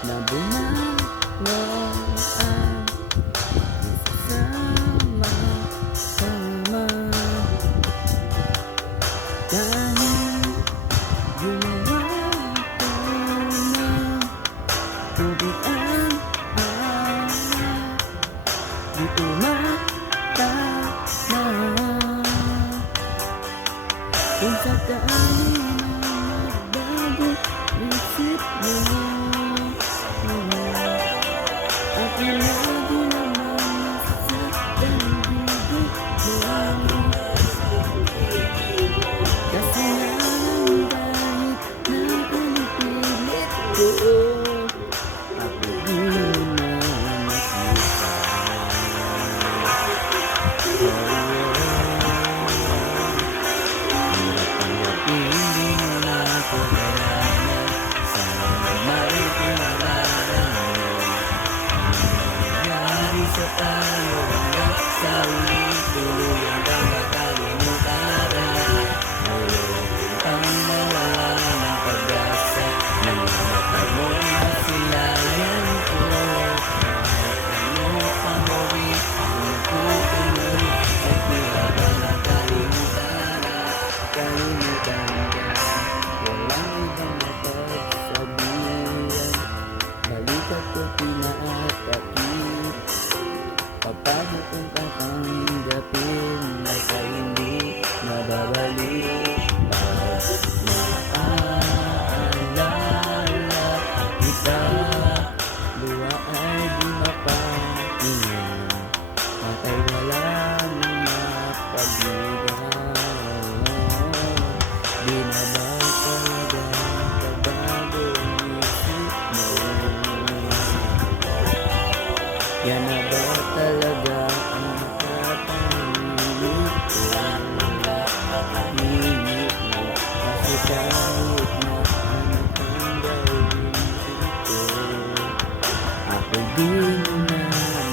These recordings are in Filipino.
na bumago ang sama-sama. Dahil ginawa ko ng tubig ang di tumatama. Kung sakali na magbago isip mo, akin lagi naman nasasaktan bibig mo. Kasi nga lang kahit na pinipilit ko, ako di na makita. Hindi mo na ako kailangan. Sana may pinararamdaman mo. Ang nangyari sa tayo hanggang sa uli, tuloy hanggang makalimutan na. Ayokong pang mawala ng pag-asa. Nang mata mo'y masilayan ko. Ano pang gawin kung tutuloy at di habang nakalimutan na. Kalimutan ka, walang ibang mapagsabihan. Balikat ko pinatakip, paano kung tatanggapin na ka hindi mababalik. Maaalala kita, luha ay di mapahinga, matay wala nang mapagligaw. Di na ba talaga pagbago ang isip mo? Yan na ba talaga ang nakatahimik ko? Himik mo kasi kahit na ano pang gawin ko, ako di mo na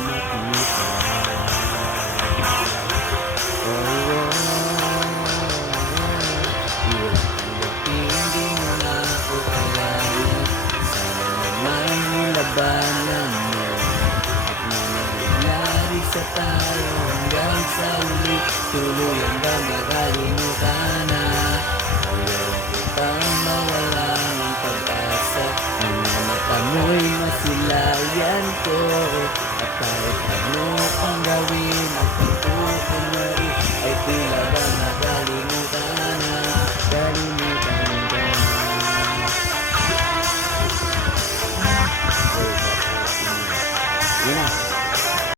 makita. Hindi mo na ako kailangan. Sana naman nilabanan mo at nangyari sa tayo hanggang sa uli, tuloy hanggang makalimutan na. Ayoko pang mawala ng pag-asa. Ang mga mata mo'y masilayan ko, at kahit ano ang gawin,